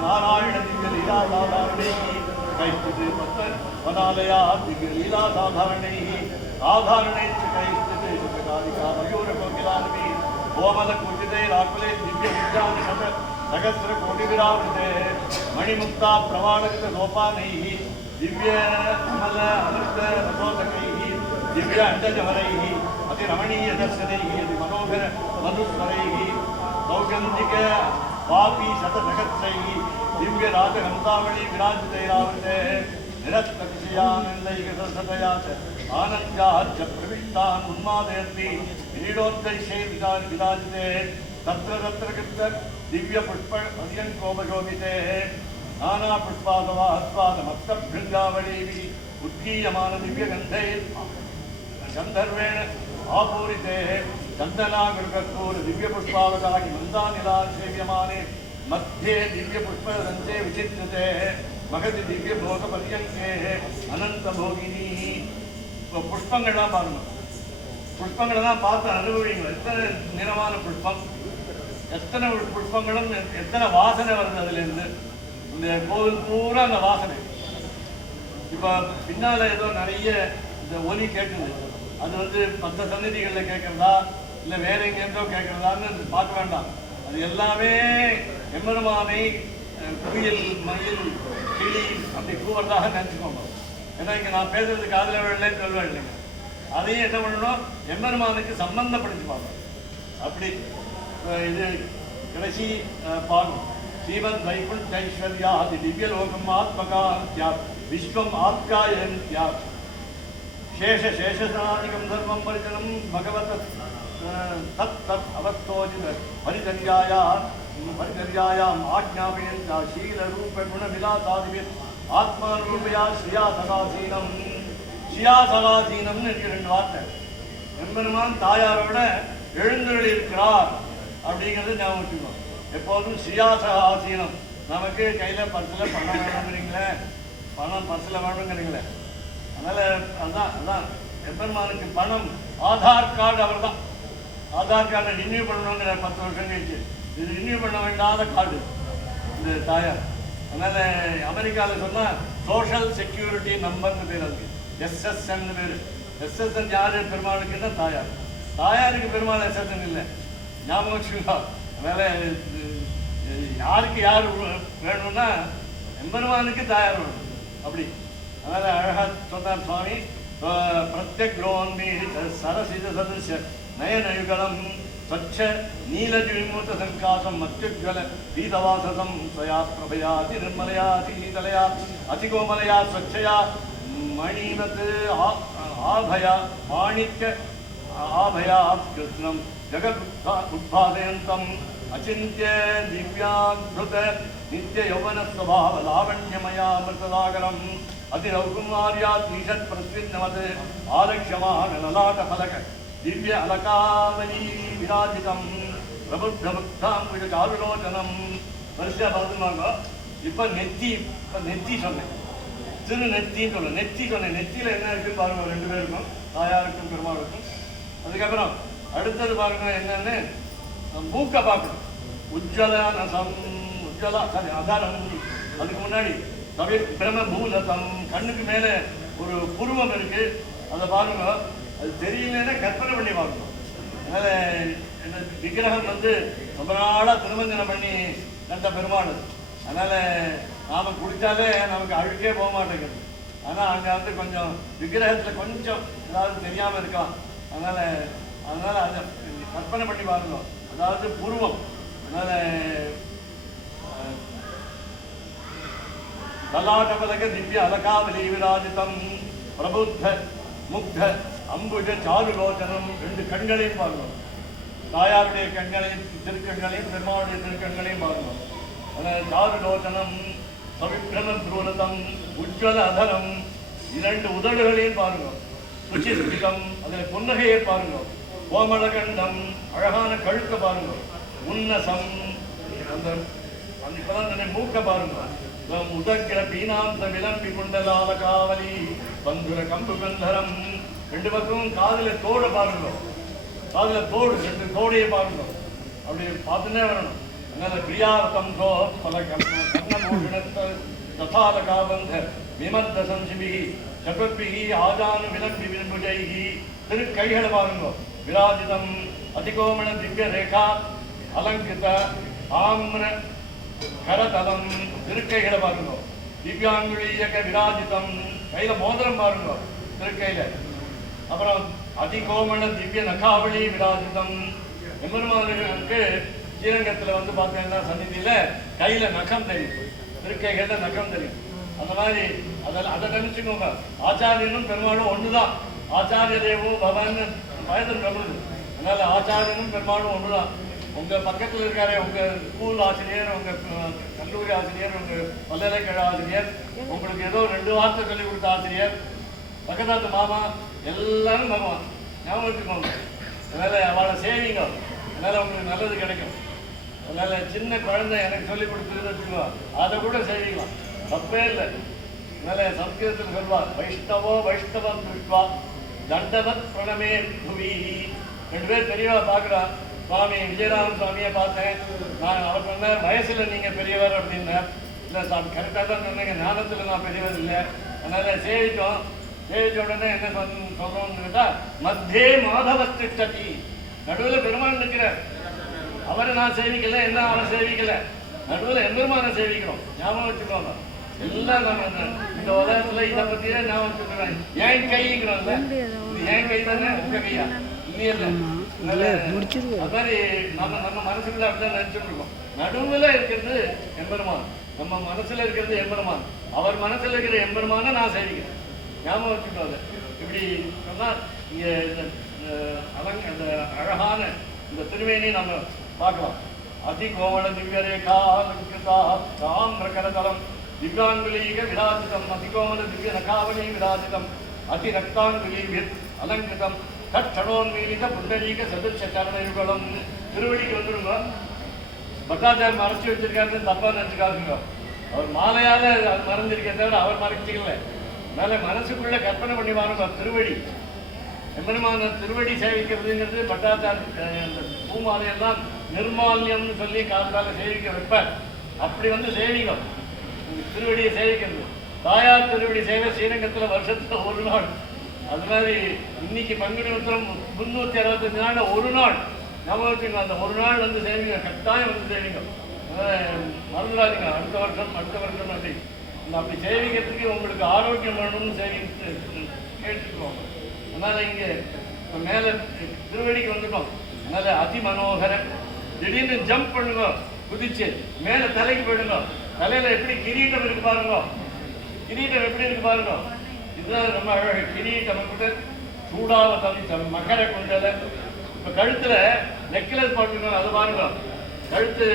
नारायण दिव्य लीला साधारणैः कैश्चित् पद्मवनालया दिव्य लीला साधारणैः आधारणैश्च कैश्चित् शतकालिका मयूरकोकिलान्वी कोमलकुचितैराकुले दिव्य विद्यानि सहस्र कोटि विरावृते मणिमुक्ता प्रमाणकृत सोपानैः दिव्य अमल अमृत रसोदकैः दिव्य अंडजमरैः अति रमणीय दर्शनैः अति मनोहर मधुस्वरैः सौगन्धिक वापी शतसहस्रैः दिव्य राजहंसावली विराजितैरावृते निरस्ततिशयानन्दैक सरसतयात् आनन्द्याच्च प्रविष्टान् उन्मादयन्ति क्रीडोत्कर्षे विराजिते तत्र तत्र कृत दिव्य पुष्प पर्यङ्कोपशोभिते नाना पुष्पादवास्वाद मत्तभृङ्गावलीभिः उद्गीयमान दिव्य गन्धर्वेण आपूरिते चन्दनागुरुकर्पूर दिव्य पुष्पावतानि मन्दानिला सेव्यमाने मध्ये दिव्य पुष्पदन्ते विचित्रते महति दिव्य भोगपर्यङ्के अनन्तभोगिनी पुष्पங்கள்லாம் பாருங்க புஷ்பங்களெல்லாம் பார்த்து அனுபவிங்க எத்தனை நிறமான புஷ்பம் எத்தனை புஷ்பங்களும் எத்தனை வாசனை வருது அதுலேருந்து இந்த கோவில் பூரா அந்த வாசனை இப்போ பின்னால் ஏதோ நிறைய இந்த ஒலி கேட்குது அது வந்து மற்ற சன்னதிகளில் கேட்குறதா இல்லை வேற எங்கேருந்தோ கேட்குறதான்னு பார்க்க வேண்டாம் அது எல்லாமே எம்பெருமானை குயில் மயில் கிளி அப்படி கூவறதாக நினச்சிக்கோங்க ஏன்னா இங்கே நான் பேசுறது காதில் விழலைன்னு சொல்லுவேன் இல்லைங்க அதையும் என்ன பண்ணணும் எம்பெருமானுக்கு சம்பந்தப்படுத்தி பார்க்கணும் அப்படி இது கடைசி பாகம் ஸ்ரீமத் வைகுண்ட ஐஸ்வர்யாதி திவ்யலோகம் ஆத்மகாத்யாத் விஸ்வம் ஆத்காயந்த்யாத் சேஷசனாதிகம் சர்வம் பரிஜனம் பகவத தத் தத் அவஸ்தோஜித பரிதர்யாயாம் ஆஜ்ஞாபயந்தா ஷீலரூப குணவிலாசாதிபிர் ஆத்மானுரூபயா ஸ்ரீயா சதாசீனம் ஸ்ரீயா சதாசீனம்னு இருக்கு ரெண்டு வார்த்தை எம்பெருமான் தாயாரோட எழுந்தருளி இருக்கிறார் அப்படிங்கிறது ஞாபகம் வச்சுக்கணும் எப்போதும் ஸ்ரீயாசகாசீனம் நமக்கு கையில் பர்ஸில் பணம் வேணுங்கிறீங்களே பணம் பர்ஸில் வேணுங்கிறீங்களே அதனால் அதான் எம்பெருமானுக்கு பணம் ஆதார் கார்டு அவர் தான் ஆதார் கார்டை ரினியூ பண்ணணுங்கிற 10 வருஷம் கழிச்சு இது ரினியூ பண்ண வேண்டாத கார்டு இந்த தாயார் அதனால் அமெரிக்காவில் சொன்னால் சோஷியல் செக்யூரிட்டி நம்பர்னு பேர் அதுக்கு எஸ்எஸ்என்னு பேர் எஸ்எஸ்என் யார் பெருமாளுக்குன்னா தாயார் தாயாருக்கு பெருமாள் எஸ்எஸ்என் இல்லை ஞாபகம் வச்சுக்கோ அதனால் யாருக்கு யார் வேணும்னா எம்பெருமானுக்கு தாயார் வேணும் அப்படி அதனால் அழகாக சொன்னார் சுவாமி பிரத்யக்ரோன்மீ சரசித சதஸ்ய நயனயுகலம் ஸ்வச்ச நீலஜ விமூர்த்த சங்காசம் மத்யுஜ்வல பீதவாசசம் ஸ்வயா பிரபயா அதி நிர்மலையா அதி நீதலையா அதி கோமலையா ஸ்வச்சயா மணிவத் ஆபயா மாணிக்க ஆபயா கிருஷ்ணம் ஜகத் உத்பாதயந்தம் அச்சிந்திய திவ்யாத்புத நித்ய யௌவன ஸ்வபாவ லாவண்யமயா அமிர்தசாகரம் அதிரௌகுமாரியாத் ஈஷத் பிரஸ்வின்னமத் ஆலக்ஷமான லலாட்ட பலக திவ்ய அலகாவலி விராஜிதம் பிரபுத்த முக்தாங்குஜ சாருலோச்சனம் வரிசையா பார்த்துருவாங்க. இப்போ நெத்தி சொன்னேன், திரு நெத்தின்னு சொன்னேன். நெத்தி சொன்னேன், நெத்தியில் என்ன இருக்குன்னு பாருங்க, 2 பேருக்கும் தாயாருக்கும் பெருமாளுக்கும். அதுக்கப்புறம் அடுத்தது பாருங்க என்னன்னு மூக்க பார்க்கணும். உஜ்ஜலா சாரி அதாரம். அதுக்கு முன்னாடி பிரமபூலதம், கண்ணுக்கு மேலே ஒரு புருவம் இருக்கு, அதை பாருங்க. அது தெரியலன்னா கற்பனை பண்ணி பார்க்கணும். அதனால இந்த விக்கிரகம் வந்து ரொம்ப நாளாக திருமஞ்சனம் பண்ணி கண்ட பெருமாள். அதனால நாம குடித்தாலே நமக்கு அழுக்கே போக மாட்டேங்குது. ஆனால் அங்கே வந்து கொஞ்சம் விக்கிரகத்தில் கொஞ்சம் ஏதாவது தெரியாமல் இருக்கலாம். அதனால அதை கற்பனை பண்ணி பாருங்க. அதாவது புருவம். அதனால லலாட்டபலக திவ்ய அலகாவலி விராஜிதம் பிரபுத்த முக்த அம்புஜ சாருலோச்சனம். 2 கண்களையும் பாருங்க. தாயாருடைய கண்களையும் திருக்கண்களையும் பெருமாளுடைய திருக்கண்களையும் பாருங்க. அதனால சாருலோச்சனம் சவிக்ரம புரூலதம் உஜ்வல அதரம். 2 உதடுகளையும் பாருங்க. சுச்சிஸ்மிதம், அதில் புன்னகையை பாருங்க. கோமளகண்டம், அழகான கழுத்தை பாருங்க. உன்னசம், அந்த இப்பதான் மூக்க பாருங்க. உதக்கிற பீனாந்த விளம்பி குண்டலால காவலி பந்துர கம்பு கந்தரம். 2 பக்கமும் காதில் தோடு பாருங்க. காதில் தோடு, 2 தோடையை பாருங்க. அப்படி பார்த்துன்னே வரணும். அதனால பிரியாவதந்தோ பல கர்ணமூஷணத்த ததாலகாபந்த விமர்த்த சஞ்சிபி சதுர்பிகி ஆஜானு விலம்பி விபுஜைகி திருக்கைகளை பாருங்க. விராஜிதம் அதிகோமண திவ்ய ரேகா அலங்கிருத ஆம்ர கரதலம் திருக்கைகளை பாருங்க. திவ்யாங்குழியக விராஜிதம் கையில மோதிரம் பாருங்க திருக்கையில. அப்புறம் அதிகோமண திவ்ய நகாவளி விராஜிதம். எம்பெருமானுக்கு ஸ்ரீரங்கத்துல வந்து பார்த்தீங்கன்னா சந்நிதியில கையில நகம் தெரியும், திருக்கைகள்ல நகம் தெரியும். அந்த மாதிரி அதை நினைச்சுக்கோங்க. ஆச்சாரியனும் பெருமாளும் ஒண்ணுதான். ஆச்சாரிய தேவோ பகவான் வயதில் சொல்றது. அதனால ஆச்சாரியனும் பெருமாளும் ஒண்ணுதான். உங்க பக்கத்துல இருக்காரு உங்க ஸ்கூல் ஆசிரியர், உங்க கல்லூரி ஆசிரியர், உங்க பல்கலைக்கழக ஆசிரியர், உங்களுக்கு ஏதோ 2 வார்த்தை சொல்லிக் கொடுத்த ஆசிரியர், பக்கத்தாத்து மாமா, எல்லாரும் பகவான். ஞாபகம் வச்சுக்கோங்க. அதனால அவளை சேவிங்க. அதனால உங்களுக்கு நல்லது கிடைக்கும். அதனால சின்ன குழந்தை எனக்கு சொல்லிக் கொடுத்துருன்னு வச்சுக்கோ, அதை கூட சேவிக்கலாம், தப்பே இல்லை. அதனால சம்ஸ்கிருதத்தில் சொல்வார், வைஷ்ணவோ வைஷ்ணவம் விஷ்வா தண்டவத் பிரணமே புவி. 2 பேர் பெரியவா பார்க்குறான். சுவாமி விஜயராமன் சுவாமியை பார்த்தேன். நான் அவர் சொன்னார், வயசுல நீங்க பெரியவர் அப்படின்னார். இல்லை சாமி கரெக்டாக தான் சொன்னீங்க, ஞானத்தில் நான் பெரியவர் இல்லை. அதனால சேவித்தோம். சேவிச்ச உடனே என்ன சொல்றோம்னு கேட்டா, மத்தியே மாதவஸ்திஷ்டதி, நடுவில் பெருமான் இருக்கிறார். அவரை நான் சேவிக்கல, என்ன அவரை சேவிக்கல, நடுவில் எம்பெருமான சேவிக்கிறோம். ஞாபகம் வச்சுக்கோங்க. எல்லாம் நம்ம இந்த உலகத்துல இதை பத்தியே ஞாபகம் வச்சுக்கிறோம். ஏன் கைங்கிறோம்ல, ஏன் கை தானே உங்க கையா இல்லையல்ல. அது மாதிரி நம்ம மனசுக்குள்ள அப்படிதான் நினைச்சுட்டு இருக்கோம். நடுவுல இருக்கிறது எம்பெருமான், நம்ம மனசுல இருக்கிறது எம்பெருமான். அவர் மனசுல இருக்கிற எம்பெருமான நான் சேவிக்கிறேன். ஞாபகம் வச்சுக்கோங்க. இப்படி சொன்னா இங்க அந்த அழகான இந்த திருவேணி நம்ம பார்க்கலாம். அதிகோமள திவ்யரேகா தாமிரகரதலம் திவ்யாங்குலீக விராஜிதம் அதிகோமள திவ்ய நகாவலி விராஜிதம் அதி ரக்தாங்குலீபிர் அலங்கிருதம் தட்சணோன்மீலித புண்டரீக சதுர்ஷ சரணயுகலம். திருவடிக்கு வந்துருங்க. பட்டாச்சார் மறைச்சு வச்சிருக்காருன்னு தப்பா நினைச்சுக்காதுங்க. அவர் மாலையால அது மறைஞ்சிருக்கே தவிர அவர் மறைச்சிக்கல. அதனால மனசுக்குள்ள கற்பனை பண்ணி பாருங்க. திருவடி எம்பெருமான திருவடி சேவிக்கிறதுங்கிறது பட்டாச்சார் பூமாலையெல்லாம் நிர்மால்யம்னு சொல்லி காலத்தால சேவிக்க வைப்பார். அப்படி வந்து சேவிக்கும் திருவடியை சேவிக்கிறது. தாயார் திருவடி சேவை ஸ்ரீரங்கத்தில் வருஷத்துல 1 நாள். அது மாதிரி இன்னைக்கு பங்குனி உத்திரம் 365 நாள் 1 நாள் ஞாபகம் வச்சுக்கோங்க. அந்த 1 நாள் வந்து சேவிங்க, கட்டாயம் வந்து சேவிங்க. மறந்துடாதீங்க. அடுத்த வருஷம் அப்படி அப்படி சேவிக்கிறதுக்கு உங்களுக்கு ஆரோக்கியம் வேணும்னு சேவித்து கேட்டுக்குவோம். அதனால இங்கே மேலே திருவடிக்கு வந்துட்டோம். அதனால அதி மனோகரம். திடீர்னு ஜம்ப் பண்ணுங்க, குதிச்சு மேலே தலைக்கு போயிடுங்க. தலையில எப்படி கிரீட்டம் இருக்கு பாருங்க. கிரீட்டம் எப்படி இருக்கு பாருங்க. இதுதான் ரொம்ப அழகு. கிரீட்டம் சூடாவ தவிச்ச மகர குண்டல. இப்ப கழுத்துல நெக்லஸ் போட்டுங்க, அது பாருங்க. கழுத்து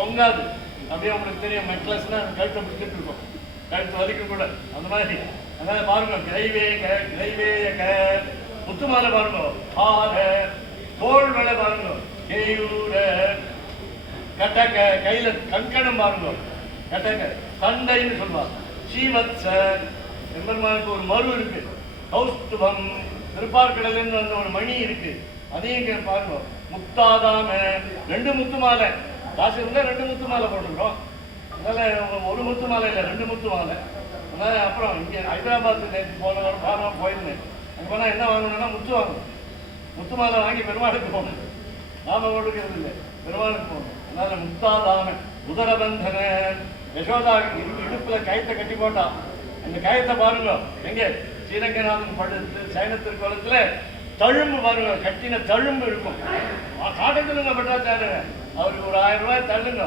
தொங்காது. அப்படியே உங்களுக்கு தெரியும், நெக்லஸ்னா கழுத்தை பிடிச்சிட்டு இருக்கும், கழுத்து வலிக்கும் கூட. அந்த மாதிரி அதனால பாருங்க. கிரைவேக முத்து மாலை பாருங்க. ஆர தோல் வேலை பாருங்க. கேயூர கட்டக்க கையில கங்கணம் பாருங்க. கட்டக்க சண்டைன்னு சொல்லுவாங்க. ஸ்ரீவத்ச எம்பெருமானுக்கு ஒரு மறு இருக்கு. கௌஸ்துபம் திருப்பார்கடலிருந்து வந்த ஒரு மணி இருக்கு, அதையும் பாருங்க. முக்தாதாம 2 முத்து மாலை. காசு இருந்தா 2 முத்து மாலை போட்டுருக்கோம். அதனால 1 முத்து மாலை இல்லை, 2 முத்து மாலை. அதனால அப்புறம் இங்கே ஹைதராபாத் நேற்று போன வாரம் போயிருந்தேன். அங்கே போனால் என்ன வாங்கணும்னா முத்து வாங்கணும். முத்து மாலை வாங்கி பெருமாளுக்கு போகணும். நாம கொடுக்கிறது இல்லை, பெருமாளுக்கு போகணும். அதனால முக்தாதாம உதரபந்தன யசோதா இடுப்புல கயத்தை கட்டி போட்டான். அந்த கயத்தை பாருங்க. எங்க ஸ்ரீரங்கநாதன் படுத்து சைன திருக்கோலத்துல தழும்பு பாருங்க, கட்டின தழும்பு இருக்கும். காட்டத்துலுங்க பட்டாச்சாரு அவருக்கு ஒரு 1000 ரூபாய் தள்ளுங்க.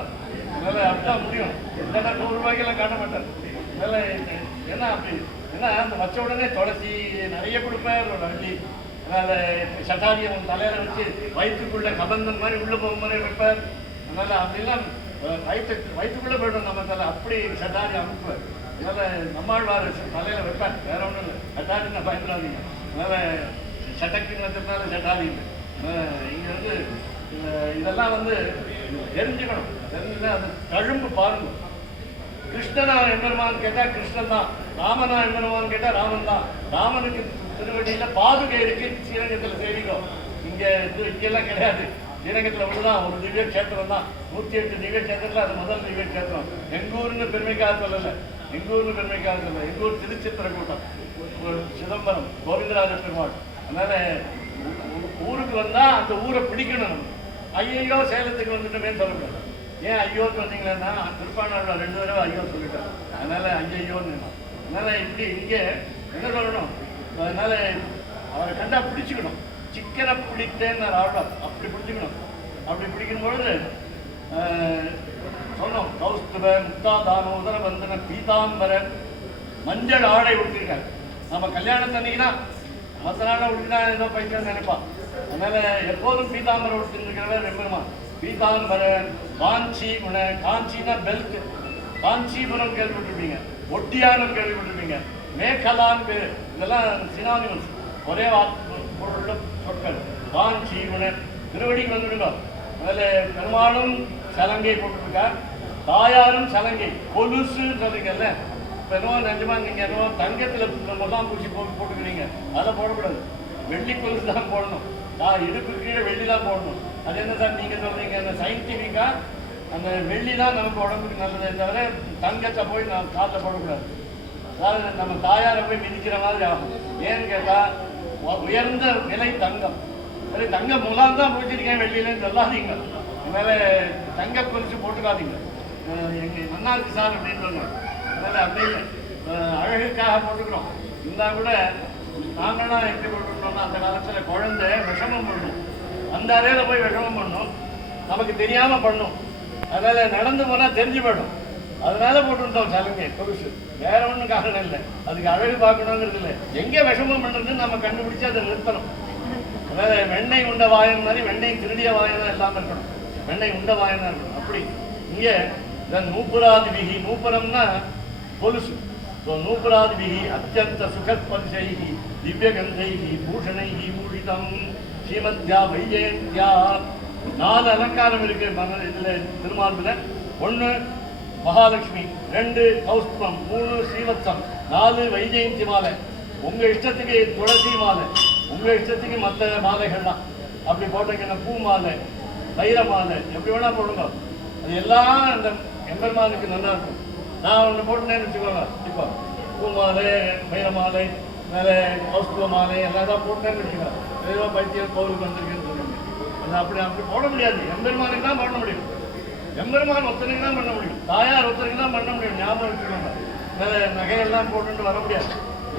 அதனால அப்படிதான் முடியும். இல்லைன்னா 100 ரூபாய்க்கெல்லாம் காட்ட மாட்டார். அதனால என்ன அப்படி ஏன்னா அந்த வச்ச உடனே துளசி நிறைய கொடுப்பார் ஒரு அள்ளி. அதனால சட்டாரியை தலையில வச்சு வயிற்றுக்குள்ள கபந்தன் மாதிரி உள்ள போகும் மாதிரி வைப்பார். அதனால அப்படிலாம் வயிற்றுக்குள்ள போயிடும் நம்ம தலை. அப்படி சட்டாரி அமைப்பார். அதனால நம்மாழ்வார் தலையில வைப்பார். வேற ஒன்றும் இல்லை, சட்டாரின்னா பயப்படாதீங்க. அதனால சட்டக்குங்கிறதுனால சட்டாரி இல்லை. இங்க வந்து இதெல்லாம் வந்து தெரிஞ்சுக்கணும். தெரிஞ்சுன்னா அந்த தழும்பு பாருங்க. கிருஷ்ணனா எம்பெருமான் கேட்டா கிருஷ்ணன் தான், ராமனா எம்பெருமான் கேட்டா ராமன் தான். ராமனுக்கு திருவடியில பாதுகை இருக்கு, ஸ்ரீரங்கத்துல சேவிக்கும். இங்கெல்லாம் கிடையாது. ஸ்ரீரங்கத்துல உள்ளதான் ஒரு திவ்ய கஷேத்திரம் தான். 108 திவ்ய கஷேத்திரத்தில் அது முதல் திவ்ய கஷேத்திரம். எங்கள் ஊர்னு பெருமைக்காக சொல்லலை, எங்கள் ஊர்னு பெருமைக்காக சொல்லலை, எங்கள் ஊர் திருச்சித்திரக்கூட்டம், சிதம்பரம் கோவிந்தராஜ பெருமாள். அதனால ஊருக்கு வந்தால் அந்த ஊரை பிடிக்கணும். நம்ம ஐயோ சேலத்துக்கு வந்துட்டோமே சொல்லக்கூடாது. ஏன் ஐயோன்னு வந்தீங்களேன்னா திருப்பாணாவில் 2 தடவை ஐயோ சொல்லிட்டேன், அதனால ஐயோன்னு. அதனால இப்படி இங்கே என்ன சொல்லணும், அதனால அவரை கண்டா பிடிச்சிக்கணும். சிக்கனை பிடித்தேன்னு ஆர்டர் அப்படி பிடிச்சிக்கணும். அப்படி பிடிக்கும்பொழுது சொன்னோம், கௌஸ்துப முக்தாதான உதரபந்தன பீதாம்பர மஞ்சள் ஆடை உடுத்திருக்காரு. நம்ம கல்யாணத்தன்னைக்குன்னா மற்ற நாளை உடுத்தினா ஏதோ பைக்கன்னு நினைப்பான். அதனால எப்போதும் பீதாம்பரம் உடுத்திருக்கிறவர் எம்பெருமான். பீதாம்பரன் காஞ்சி குண, காஞ்சினா பெல்ட், காஞ்சிபுரம் கேள்விப்பட்டிருப்பீங்க, ஒட்டியானம் கேள்விப்பட்டிருப்பீங்க, மேகலான் பேர், இதெல்லாம் சினானிமல்ஸ், ஒரே பொருள் சொற்கள். காஞ்சி குண திருவடிக்கு வந்துடுங்க. அதில் பெருமாளும் சலங்கை போட்டுருக்கார், தாயாரும் சலங்கை. கொலுசுன்னு சொல்றீங்கல்ல, பெருமாள் நிஜமா நீங்க என்னவோ தங்கத்தில் முதலாம் பூச்சி போட்டுக்கிறீங்க, அதை போடக்கூடாது, வெள்ளி கொலுசு தான் போடணும். இடுப்பு கீழே வெள்ளி தான் போடணும். அது என்ன சார் நீங்கள் சொல்கிறீங்க, அந்த சயின்டிஃபிக்காக அந்த வெள்ளி தான் நமக்கு உடம்புக்கு நல்லதே தவிர தங்கத்தை போய் நம்ம காட்டில் போடக்கூடாது. அதாவது நம்ம தாயாரை போய் மிதிக்கிற மாதிரி ஆகும். ஏன்னு கேட்டால் உயர்ந்த விலை தங்கம், சரி தங்கம் முலாம் தான் பிடிச்சிருக்கேன் வெள்ளியிலன்னு சொல்லாதீங்க. அதனால தங்க கொலுசு போட்டுக்காதீங்க. எங்கள் நல்லா இருக்கு சார் அப்படின்னு சொன்னோம். அதனால் அப்படி இல்லை, அழகுக்காக போட்டுக்கிறோம். இருந்தால் கூட நாங்களாம் எப்படி போட்டுக்கிட்டோம்னா அந்த காலத்தில் குழந்தை விஷமம் பண்ணணும், அந்த அறையில் போய் விஷமம் பண்ணணும், நமக்கு தெரியாமல் பண்ணணும். அதனால் நடந்து போனால் தெரிஞ்சு போயிடும். அதனால போட்டுருந்தோம் சலுங்கை கொலுசு, வேற ஒன்றும் காரணம் இல்லை. அதுக்கு அழகு பார்க்கணுங்கிறது இல்லை, எங்கே விஷமம் பண்ணுறதுன்னு நம்ம கண்டுபிடிச்சி அதை நிறுத்தணும். அதாவது வெண்ணெய் உண்ட வாயன் மாதிரி வெண்ணெய் திருடிய வாயனாக இல்லாமல் இருக்கணும், வெண்ணெய் உண்ட வாயனாக இருக்கணும். அப்படி இங்கே நூப்புராதிபிகி, நூப்புரம்னா கொலுசு. நூப்புராதிபிகி அத்தியந்த சுகஸ்பர்ஷைகி திவ்யகந்தைகி பூஷணைகி பூஷிதம் ஸ்ரீமத்யா வைஜெயந்தியா. 4 அலங்காரம் இருக்கு இதில் திருமார்பில். 1 மகாலட்சுமி, 2 கௌஸ்துபம், 3 ஸ்ரீவத்சம், 4 வைஜெயந்தி மாலை. உங்கள் இஷ்டத்துக்கு துளசி மாலை, உங்கள் இஷ்டத்துக்கு மற்ற மாலைகள்லாம் அப்படி போட்டீங்கன்னா பூ மாலை, வைர மாலை, எப்படி வேணா போடுங்க. அது எல்லாம் அந்த எம்பெருமானுக்கு நல்லா இருக்கும். நான் ஒன்று போட்டுனேன்னு வச்சுக்கோங்க, இப்போ பூ மாலை, வைர மாலை, மேலே கௌஸ்துவ மாலை எல்லாம் தான் போட்டேன்னு வச்சுக்கோங்க. ஏதோ பைத்தியம் கோவிலுக்கு வந்திருக்கேன்னு சொல்லுங்க. அது அப்படி அப்படி போட முடியாது. எம்பெருமானுக்கு தான் பண்ண முடியும், எம்பெருமான் ஒருத்தனுக்கு தான் பண்ண முடியும், தாயார் ஒருத்தனுக்கு தான் பண்ண முடியும். ஞாபகம் வச்சுக்கோங்க. மேலே நகையெல்லாம் போட்டுட்டு வர முடியாது,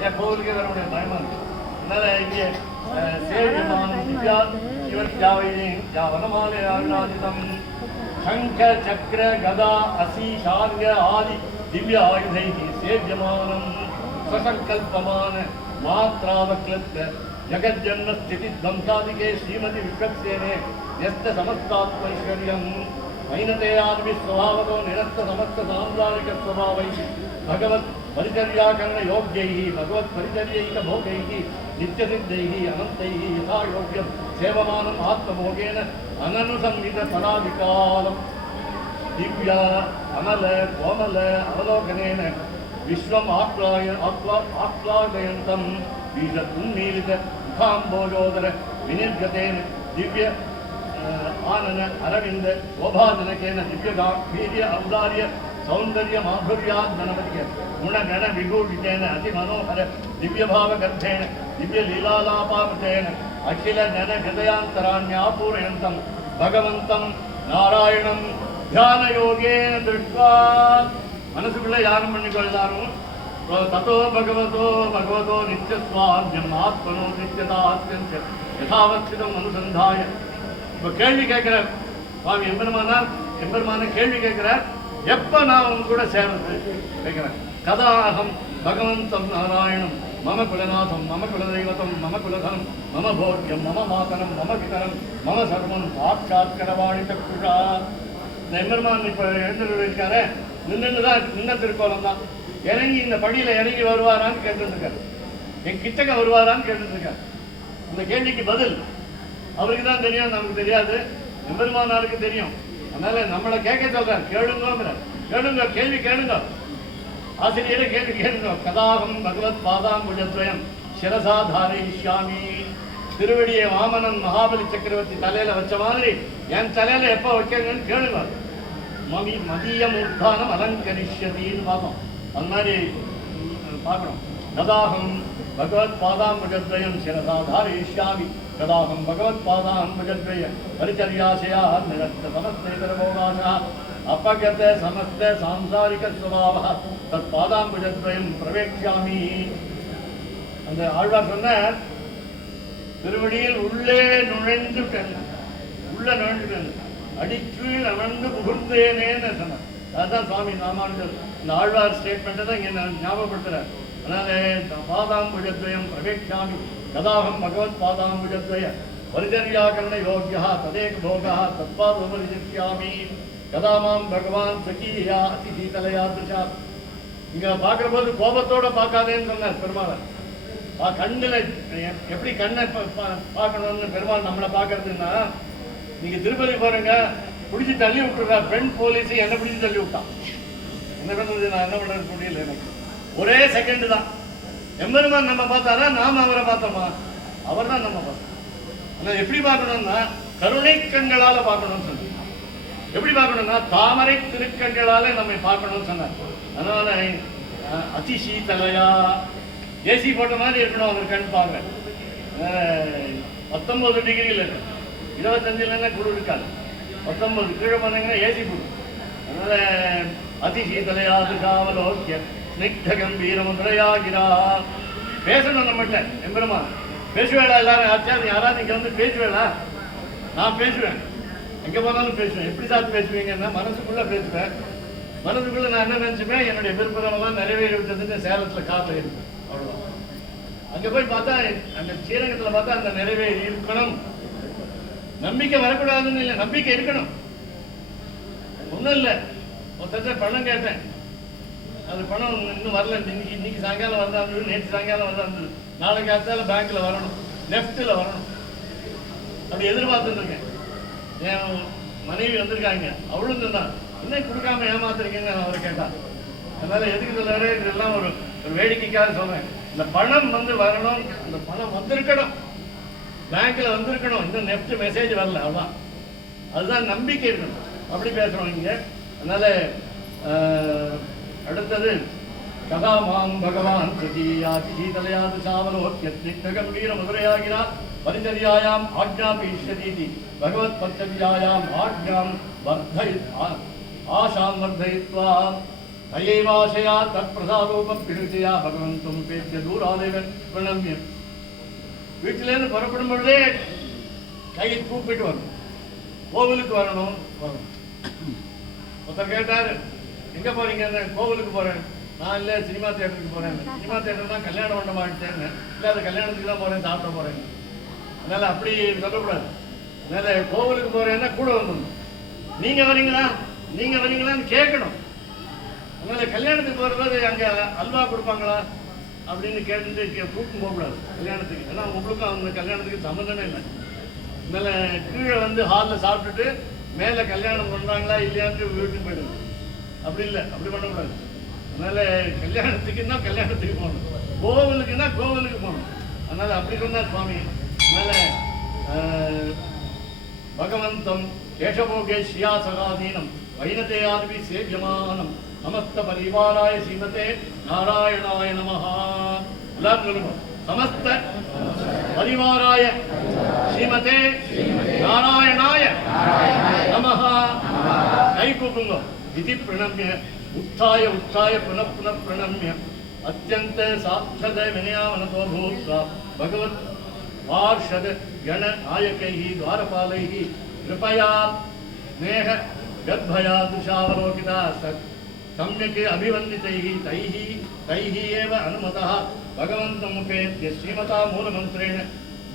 ஏன் கோவிலுக்கே வர முடியாது, பயமா இருக்கு. அதனால இங்கே சேவியமானம் திவ்யா சிவத்யாவையே வனமாலை ஆயுதாதிதம் சங்க சக்கர கதா அசி சார்க ஆதி திவ்ய ஆயுதைகி சேவியமானம் சசங்கல்பமான மாத்ராவக்லத்த ஜகஜன்ம ஸ்திதி துவம்சாதிகே ஸ்ரீமதி விஸ்வக்சேனே யஸ்த சமஸ்தாத்மைஸ்வர்யம் வைனதேயாதிபி ஸ்வபாவதோ நிரஸ்த சமஸ்த சாம்சாரிக ஸ்வபாவை பகவத் परिचर्याकरण योग्यैः भगवत् परिचर्यैक भोगैः नित्यसिद्धैः अनन्तैः यथा योग्यं सेवमानम् आत्मभोगेन अननुसंहित पराधिकालं दिव्या अमल कोमल अवलोकनेन विश्वम् आह्लादयन्तं बीजतुन्मीलित मुखाम्बोजोदर विनिर्गतेन दिव्य आनन अरविन्द शोभाजनकेन दिव्यगाम्भीर्य औदार्य सौंदर्य माधुर्याद गणपति गुणगण विभूषितेन अति मनोहर दिव्य भाव गर्भेण दिव्य लीलालापामृतेन अखिल जन हृदयांतराण्यापूरयन्तं भगवन्तं नारायणं ध्यान योगेन दृष्ट्वा मनसुकुள்ள யாரும் பண்ணிக்கொள்ளாரும் ततो भगवतो नित्यस्वाम्यम् आत्मनो नित्यदास्यञ्च यथावस्थितम् अनुसन्धाय. இப்போ கேள்வி கேட்கிறார் சுவாமி எம்பெருமான கேள்வி கேட்கிறார், எப்ப நான் உங்க கூட சேர்றது கேட்கிறேன். கதாஹம் பகவந்தம் நாராயணம் மம குலநாதம் மம குலதெய்வதம் மம குலதனம் மம போக்கியம் மம மாதனம் மம பிதரம் மம சர்வம் சாட்சாத்கரவாணி தக்குஷா. இந்த எம்பெருமான் இப்ப எழுந்திருக்காரு, நின்ன திருக்கோலம் தான். இறங்கி இந்த படியில இறங்கி வருவாரான்னு கேட்டுட்டு இருக்காரு, என் கிட்டக்க வருவாரான்னு கேட்டுட்டு இருக்காரு. இந்த கேள்விக்கு பதில் அவருக்கு தான் தெரியும், நமக்கு தெரியாது, எம்பெருமானாருக்கு தெரியும். அதனால நம்மளை கேட்க சொல்றேன், கேளுங்க கேளுங்க, கேள்வி கேளுங்க, ஆசிரியரை கேள்வி கேளுங்க. கதாகம் பகவத் பாதாங்குஜத்வயம் சிரசா தாரயிஷ்யாமி. திருவடியை வாமனன் மகாபலி சக்கரவர்த்தி தலையில வச்ச மாதிரி என் தலையில எப்ப வைக்கணும்னு கேளுங்க. மதியம் உத்தானம் அலங்கரிஷ்யத்தின்னு பார்த்தோம். அது மாதிரி பார்க்கணும். கதாகம் பகவத் பாதாம்புஜத்வயம் சிரசா தாரயிஷ்யாமி கதாகம் பகவத் பாதாம்புஜத்வய பரிச்சர்யாசயா நிரஸ்த சமஸ்தேதரபோகாசா अपगत समस्त सांसारिक स्वभाव तत्पादाம்புஜத்வயம் பிரவேக்ஷாமி. அந்த ஆழ்வார் சொன்னார், திருவடியில் உள்ளே நுழைந்துட்டேன், உள்ள நுழைஞ்சுட்டேன், அடிக்கீழ் அமர்ந்து புகுந்தேனேன்னு சொன்னார். அதுதான் சுவாமி ராமானுஜர் இந்த ஆழ்வார் ஸ்டேட்மெண்ட்டை தான் இங்கே ஞாபகப்படுத்துறார். அதனால பாதாம்புஜத்வயம் பிரவேக்ஷாமி கதாகம் பகவத் பாதாம்புஜத்வய பரிச்சர்யாகரண யோகியா ததேக போகா தத்பாதோபரிசிஷ்யாமி கதாமாம் பகவான் சகீயா அதி சீதலையா திருஷா. இங்க பார்க்குற போது கோபத்தோட பார்க்காதேன்னு சொன்னார் பெருமாள். கண்ணில் எப்படி கண்ணை பார்க்கணும்னு பெருமாள் நம்மளை பார்க்கறதுன்னா, நீங்க திருப்பதி பாருங்க, பிடிச்சி தள்ளி விட்டுறா பெண் போலீஸ், என்ன பிடிச்சி தள்ளி விட்டான். என்ன பண்றது, நான் என்ன பண்றது முடியல எனக்கு. ஒரே செகண்ட் தான். எம்பெருமான் நம்ம பார்த்தாரா, நாம அவரை பார்த்தோமா? அவர் தான் நம்ம பார்த்தோம். ஆனால் எப்படி பார்க்கணும்னா கருணை கண்களால பார்க்கணும்னு சொன்னார். எப்படி பார்க்கணும்னா தாமரை திருக்கண்களால நம்மை பார்க்கணும்னு சொன்னார். அதனால அதிசீதலையா ஏசி போட்ட மாதிரி இருக்கணும் அவர் கண் பார்க்க. 19 டிகிரியில் இருக்கும், 25ல குளிர் இருக்காது. 19 கீழே போனீங்கன்னா ஏசி போடும். அதனால அதிசீதலையா துஷாவலோக்கிய ஸ்னிக்த கம்பீர முதிரையாகிறா. பேசணும் நம்மகிட்ட எம்பெருமா. பேசுவேடா எல்லாரும் ஆச்சாரம், யாராவது இங்கே வந்து பேசுவேடா? நான் பேசுவேன், எங்கே போனாலும் பேசுவேன். எப்படி சார் பேசுவீங்கன்னா, மனசுக்குள்ளே பேசுவேன். மனசுக்குள்ளே நான் என்ன நினச்சிப்பேன், என்னுடைய விருப்பங்கள்லாம் நிறைவேறி விட்டதுன்னு சேலத்தில் காட்டில் இருக்கு, அவ்வளோதான். அங்கே போய் பார்த்தா, அந்த ஸ்ரீரங்கத்தில் பார்த்தா அந்த நிறைவேறி இருக்கணும். நம்பிக்கை வரக்கூடாதுன்னு இல்லை, நம்பிக்கை இருக்கணும். ஒன்றும் இல்லை, ஒருத்தர் பணம் கேட்டேன், அது பணம் இன்னும் வரல. இன்னைக்கு சாயங்காலம் வந்தாங்க, நேற்று சாயங்காலம் வந்தாங்க, நாளைக்கு அடுத்தால பேங்க்ல வரணும், நெஃப்டில் வரணும். அப்படி எதிர்பார்த்துட்டு இருக்கேன். என் மனைவி வந்திருக்காங்க, அவளும் தான் இன்னும் கொடுக்காம ஏமாத்துறீங்கன்னு அவரை கேட்டான். அதனால எதுக்கு சொல்றாரு, இதெல்லாம் ஒரு வேடிக்கைக்காக சொல்றேன். இந்த பணம் வந்து வரணும், அந்த பணம் வந்திருக்கணும், பேங்க்ல வந்திருக்கணும். இன்னும் நெஃப்ட் மெசேஜ் வரல, அவ்வளோதான். அதுதான் நம்பிக்கை இருக்கணும். அப்படி பேசுறோம் இங்க. அதனால அடுத்தது கதாமாம் பகவான் பிரதியாதி சீதலையாது சாவலோக்கிய கம்பீர மதுரையாகிறார் பரிச்சர்யாயாம் ஆக்ஞாபயிஷ்யதி பகவத் பரிச்சர்யாயாம் ஆக்ஞாம் ஆசாம் வர்தயித்வா தயைவாசயா தத் பிரசாதோபப்பிருச்சயா பகவந்தும் பேசிய தூராதேவன் பிரணம்யம். வீட்டிலேருந்து புறப்படும் பொழுதே கையை கூப்பிட்டு வரணும், கோவிலுக்கு வரணும். ஒருத்தர் கேட்டார், எங்கே போறீங்க? கோவிலுக்கு போறேன். நான் இல்லை, சினிமா தியேட்டருக்கு போறேன். சினிமா தியேட்டர் தான் கல்யாணம் பண்ண மாட்டேன்னு. இல்லை, அது கல்யாணத்துக்கு தான் போறேன், சாப்பிட போறேன். அதனால அப்படி சொல்லக்கூடாது. அதனால கோவிலுக்கு போறேன்னா கூட வந்துடணும். நீங்க வரீங்களா, நீங்க வரீங்களான்னு கேட்கணும். அதனால கல்யாணத்துக்கு போறது அங்கே அல்வா கொடுப்பாங்களா அப்படின்னு கேட்டுட்டு கூப்பிட்டு போகக்கூடாது கல்யாணத்துக்கு. ஏன்னா உங்களுக்கும் அந்த கல்யாணத்துக்கு சம்மந்தமே இல்லை. அதனால கீழே வந்து ஹாலில் சாப்பிட்டுட்டு மேலே கல்யாணம் பண்ணுறாங்களா இல்லையான்னு வீட்டுக்கு போயிடுது. அப்படி இல்லை, அப்படி பண்ணக்கூடாது. அதனால கல்யாணத்துக்குன்னா கல்யாணத்துக்கு போகணும், கோவிலுக்குன்னா கோவிலுக்கு போகணும். அதனால அப்படி சொன்னார் சுவாமி. அதனால பகவந்தம் கேசபோகே ஸ்ரீயாசகாதீனம் வைனதேயாதிபி சேவியமானம் சமஸ்த பரிவாராய ஸ்ரீமதே நாராயணாய நமஹா. எல்லாரும் சொல்லுங்க, சமஸ்த பரிவாராய ஸ்ரீமதே நாராயணாய நமஹா. கை கூப்புங்க. இது பிரணம்ய उत्थाय उत्थाय पुनः पुनः प्रणम्य अत्यंत साक्षद विनयावनतो भूत्वा भगवत् पार्षद गण नायकैः द्वारपालैः कृपया स्नेह गद्भया दुषावलोकिता सत् सम्यक् अभिवन्दितैः तैः एव अनुमतः भगवन्तमुपेत्य श्रीमता मूलमन्त्रेण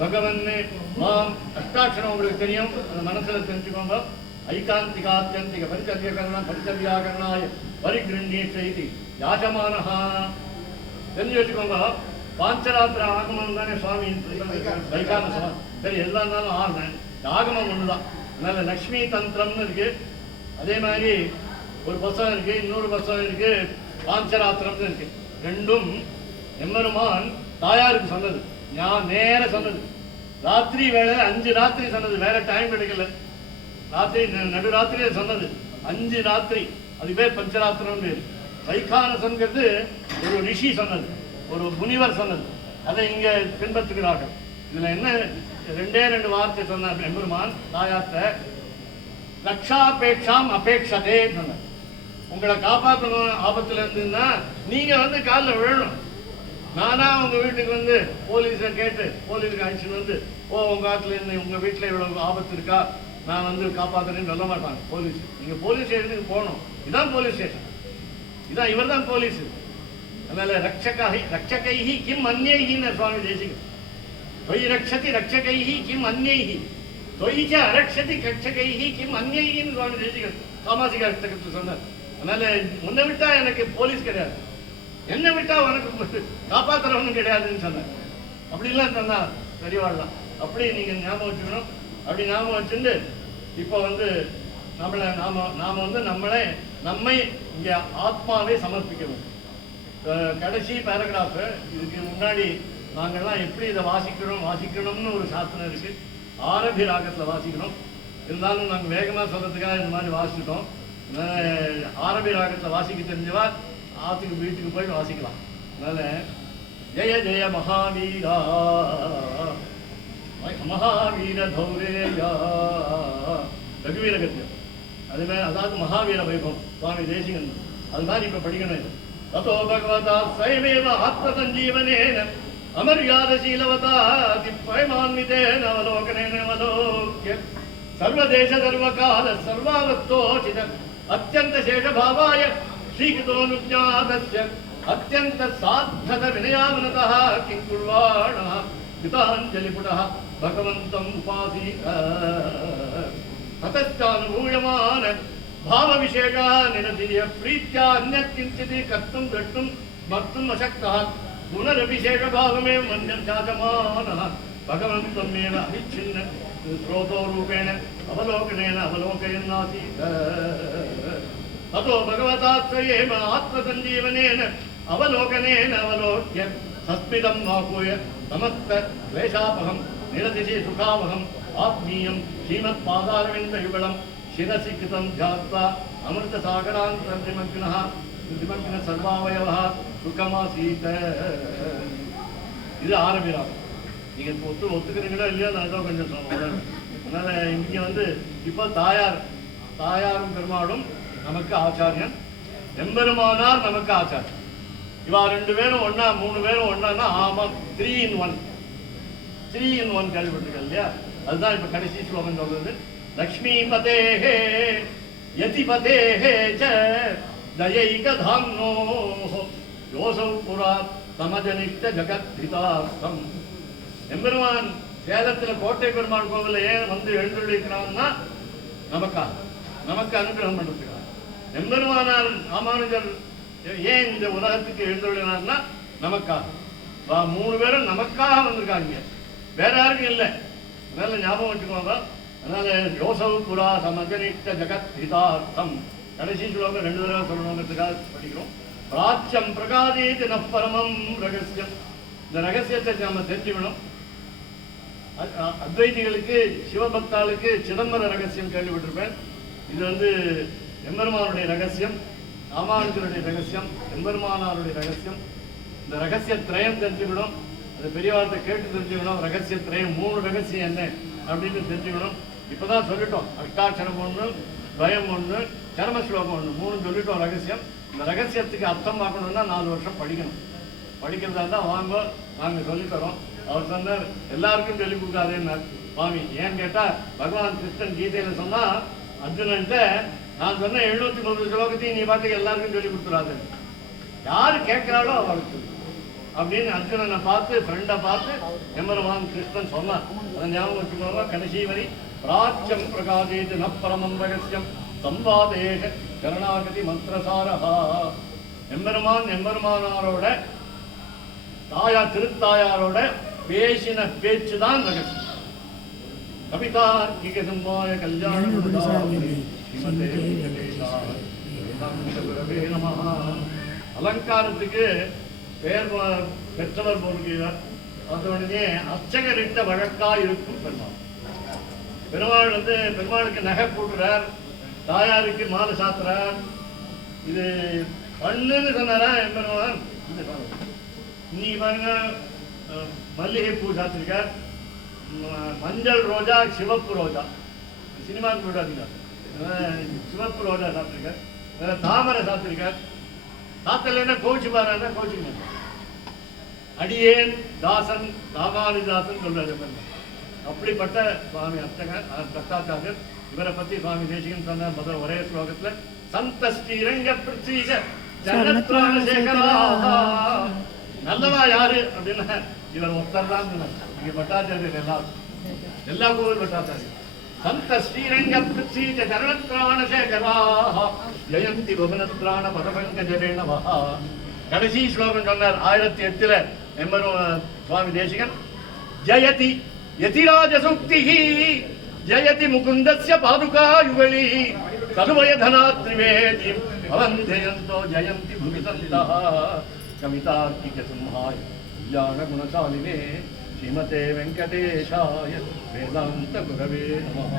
भगवन्ने माम् अष्टाक्षரம் உங்களுக்கு தெரியும், அந்த மனசுல தெரிஞ்சுக்கோங்க. ஐகாந்திகாத்யந்திக பரிச்சர்யகரண பரிச்சர்யாகரணாய பரிகிருண்ணீஷைதி யாஜமானஹா. தெரிஞ்சு வச்சுக்கோங்க. பாஞ்சராத்திர ஆகமம் தானே சுவாமி வைகான சுவாமி. சரி, எல்லா நாளும் ஆடுறேன், ஆகமம் ஒன்று தான். அதனால லக்ஷ்மி தந்திரம்னு இருக்கு, அதே மாதிரி ஒரு புஸ்தகம் இருக்கு, இன்னொரு புஸ்தகம் இருக்கு, பாஞ்சராத்திரம்னு இருக்கு. ரெண்டும் எம்பெருமான் தாயாருக்கு சொன்னது, நான் நேர சொன்னது. ராத்திரி வேலை 5 ராத்திரி சொன்னது, வேற டைம் கிடைக்கல. ராத்திரி நடுராத்திரியே சொன்னது. 5 ராத்திரி, அது பேர் பஞ்சராத்திரம் பேர். வைகானசங்கிறது ஒரு ரிஷி சொன்னது, ஒரு முனிவர் சொன்னது. அதை இங்க பின்பற்றுகிறார்கள். இதுல என்ன 2 வார்த்தை சொன்னார் எம்பெருமான் தாயாத்த, ரக்ஷாபேட்சாம் அபேட்சதே சொன்னார். உங்களை காப்பாற்றணும் ஆபத்துல இருந்ததுன்னா நீங்க வந்து காலில் விழணும். நானா உங்க வீட்டுக்கு வந்து போலீஸை கேட்டு போலீஸுக்கு அழைச்சிட்டு வந்து உங்க காலத்துல இருந்து உங்க வீட்டுல இவ்வளவு ஆபத்து இருக்கா, நான் வந்து காப்பாத்துறேன்னு சொல்ல மாட்டாங்க போலீஸ். நீங்க போலீஸ் ஸ்டேஷனுக்கு போகணும். இதான் போலீஸ் ஸ்டேஷன், இதான் இவர் தான் போலீஸ். அதனால ரக்ஷகைஹி கிம் அந்நைஹின்னு சுவாமி தேசிகன். தொய் ரக்ஷதி ரக்ஷகைஹி கிம் அந்நைஹி தொய்ச்ச அரக்ஷதி ரக்ஷகைஹி கிம் அந்நைஹின்னு சுவாமி தேசிகன் சாமாசிக அஷ்டகத்தில் சொன்னார். அதனால உன்னை விட்டா எனக்கு போலீஸ் கிடையாது, என்ன விட்டா உனக்கு காப்பாத்துறவனும் கிடையாதுன்னு சொன்னார். அப்படிலாம் சொன்னா பெரியவாழ்லாம். அப்படி நீங்க ஞாபகம் வச்சுக்கணும். அப்படி ஞாபகம் வச்சுட்டு இப்போ வந்து நாம வந்து நம்மை இங்க ஆத்மாவை சமர்ப்பிக்கணும். கடைசி பேராகிராஃப், இதுக்கு முன்னாடி நாங்கள்லாம் எப்படி இதை வாசிக்கணும்னு ஒரு சாஸ்திரம் இருக்கு. ஆரபி ராகத்துல வாசிக்கணும். இருந்தாலும் நாங்கள் வேகமாக சொல்றதுக்காக இந்த மாதிரி வாசிச்சிட்டோம். ஆரபி ராகத்தில் வாசிக்க தெரிஞ்சவா ஆத்துக்கு வீட்டுக்கு போய் வாசிக்கலாம். அதனால ஜெய ஜெய மகாவீரா மகாவீர தௌரேயா ரகுவீர கத்தியம். அதுமாதிரி அதாவது மகாவீர வைபவம் சுவாமி தேசிகன். அது மாதிரி இப்ப படிக்கணும். இது ததோ பகவதா ஸ்வயமேவ ஆத்ம சஞ்சீவனேன அமர்யாதசீலவதா திப்பயமான்விதேன அவலோகனேன அவலோக்ய சர்வதேச சர்வகால சர்வாவத்தோசித அத்யந்த சேஷபாவாய ஸ்ரீகிருதோனுஜாதஸ்ய அத்யந்த சாத்தத வினயாவனதः கிம் குர்வாணः கிதாஞ்சலிபுடः பகவந்தம் உபாசீத ததச்சானுபூயமான भावविशेषः निरतिर्य प्रीत्या अन्यत् किञ्चित् कर्तुं द्रष्टुं मर्तुम् अशक्तः पुनरविशेषभावमेव मन्यर्जातमानः भगवन्तमेव अविच्छिन्न स्रोतोरूपेण अवलोकनेन अवलोकयन्नासीत् ततो भगवता स्वयेव आत्मसञ्जीवनेन अवलोकनेन अवलोक्य सस्मितं वापूय समस्त क्लेशापहं निरतिशि सुखावहम् आत्मीयं श्रीमत्पादारविन्दयुगलम् शिरसि कृतं ध्यात्वा अमृतसागरान्तर्निमग्नः निमग्न सर्वावयवः सुखमासीत्. இது ஆரபி ராகம். நீங்க ஒத்துக்கிறீங்களோ இல்லையோ நான் ஏதோ கொஞ்சம் சொல்றேன். அதனால இங்க வந்து இப்போ தாயாரும் பெருமாளும் நமக்கு ஆச்சாரியன், எம்பெருமானார் நமக்கு ஆச்சாரியன். இவா 2 பேரும் ஒன்னா 3 பேரும் ஒன்னா ஆமா 3 in 1 கேள்விப்பட்டிருக்கேன் இல்லையா? அதுதான் இப்ப கடைசி ஸ்லோகம் சொல்றது. लक्ष्मीपतेः यतिपतेः च दयैकधाम्नोः योऽसौ पुरा समजनिष्ठ जगद्धितार्थम्. எம்பெருமான் சேலத்தில் கோட்டை பெருமாள் கோவில ஏன் வந்து எழுந்துள்ளிருக்கிறான்னா நமக்கு அனுகிரகம் பண்றதுக்காக. எம்பெருமானார் ராமானுஜர் ஏன் இந்த உலகத்துக்கு எழுந்துள்ளினார்னா நமக்காக. 3 பேரும் நமக்காக வந்திருக்காங்க, வேற யாருக்கும் இல்லை. அதனால ஞாபகம் வச்சுக்கோங்க. அதனால யோசவு புரா சமஜனிஷ்ட ஜகத் ஹிதார்த்தம் கடைசி ஸ்லோகம் 2 தடவை சொல்லணுங்கிறதுக்காக படிக்கிறோம். பிராச்சியம் பிரகாதீத் நப்பரமம் ரகசியம். இந்த ரகசியத்தை நம்ம தெரிஞ்சுக்கணும். அத்வைதிகளுக்கு சிவபக்தாளுக்கு சிதம்பர ரகசியம் கேள்விப்பட்டிருப்பேன். இது வந்து எம்பெருமானுடைய ரகசியம், ராமானுஜருடைய ரகசியம், எம்பெருமானாருடைய ரகசியம். இந்த ரகசிய திரயம் தெரிஞ்சுக்கணும். அது பெரியவார்த்தை கேட்டு தெரிஞ்சுக்கணும். ரகசிய திரயம் 3 ரகசியம் என்ன அப்படின்னு தெரிஞ்சுக்கணும். இப்பதான் சொல்லிட்டோம். அஷ்டாட்சரம் 1, துவயம் 1, சரம ஸ்லோகம் 1, 3 சொல்லிட்டோம் ரகசியம். இந்த ரகசியத்துக்கு அர்த்தம் பார்க்கணும்னா 4 வருஷம் படிக்கணும். படிக்கிறதா தான் வாங்க நாங்கள் சொல்லித்தரோம். அவர் சொன்னார் எல்லாருக்கும் சொல்லிக் கொடுக்காதேன்னார் சுவாமி. ஏன்னு கேட்டா பகவான் கிருஷ்ணன் கீதையில சொன்னா அர்ஜுனன்ட்ட நான் சொன்ன 703 ஸ்லோகத்தையும் நீ பாட்டுக்கு எல்லாருக்கும் சொல்லி கொடுத்துடாது, யாரு கேட்கிறாளோ அவளுக்கு அப்படின்னு அர்ஜுனனை பார்த்து ஃப்ரெண்டை பார்த்து எம்பெருமான் கிருஷ்ணன் சொன்னார். அதை ஞாபகம் வச்சுக்கோங்க. கடைசி வரி பிராச்சியம் பிரகாதேது நப்பரமம் ரகசியம் சம்வாதேக சரணாகதி மந்திரசாரஹா. எம்பெருமானாரோட திருத்தாயாரோட பேசின பேச்சு தான் ரகசியம். கவிதா கிகசம்பாய கல்யாண அலங்காரத்துக்கு பெயர் பெற்றவர் போகிறார். அதோடனே அர்ச்சகரிட்ட வழக்கா இருக்கும் பெருமாள். பெருமாள் வந்து பெருமாளுக்கு நகை போட்டுறார், தாயாருக்கு மாலை சாத்துறார். இது பண்ணுன்னு சொன்னாரா எம்பெருமான். இன்னைக்கு பாருங்க மல்லிகை பூ சாத்திருக்கார், மஞ்சள் ரோஜா, சிவப்பு ரோஜா, சினிமாவுக்கு விடாதீங்க, சிவப்பு ரோஜா சாத்திருக்கார், தாமரை சாத்திருக்கார். சாத்தலைன்னா கோச்சு பாருன்னா கோச்சுங்க. அடியேன் தாசன் ராமானுதாசன் சொல்றாரு. அப்படிப்பட்ட சுவாமி அஷ்டகாச்சாரியர். இவரை பத்தி சுவாமி தேசிகன் சொன்ன முதல் ஒரே ஸ்லோகத்துல சந்த ஸ்ரீரங்க பிரத்யீக ஜனத்ராணசேகரா. நல்லவா யாரு அப்படின்னா இவர் ஒருத்தர் தான் சொன்னார். இங்க பட்டாச்சாரியர் எல்லா கோவில் பட்டாச்சாரியர். சந்த ஸ்ரீரங்க பிரத்யீக ஜனத்ராணசேகரா ஜெயந்தி புவனத்ராண பதபங்கஜரேணவா. கடைசி ஸ்லோகம் சொன்னார் 1008 எம்பெருமான் சுவாமி தேசிகன். ஜயதி யதிராஜசூக்திஹி ஜயதி முகுந்தஸ்ய பாதுகா யுகலி ததுவயதனா த்ரிவேதி அவந்தயந்தோ ஜயந்தி புவிசந்தः கவிதார்க்கிக சிம்ஹாய கல்யாண குணசாலினே ஸ்ரீமதே வெங்கடேஷாய வேதாந்த குரவே நமः.